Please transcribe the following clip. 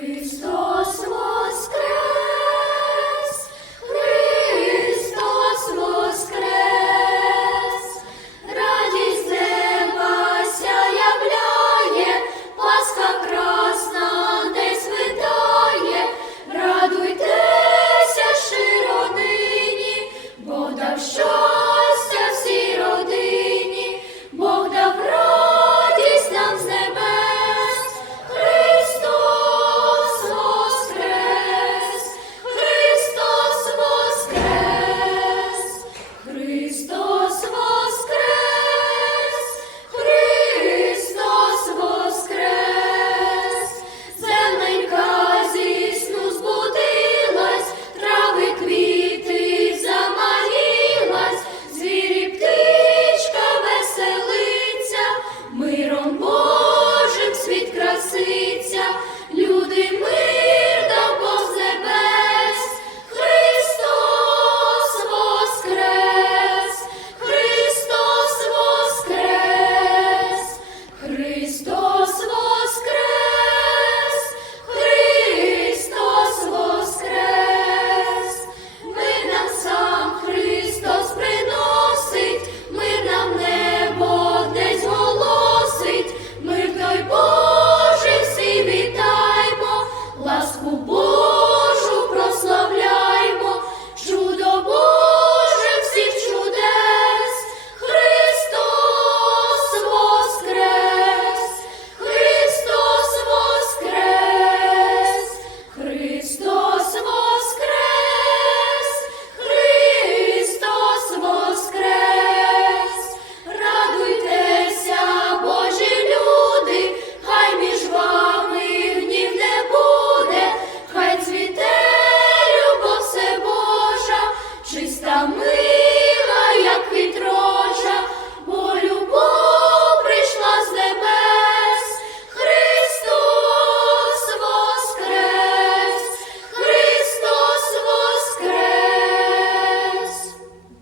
Христос.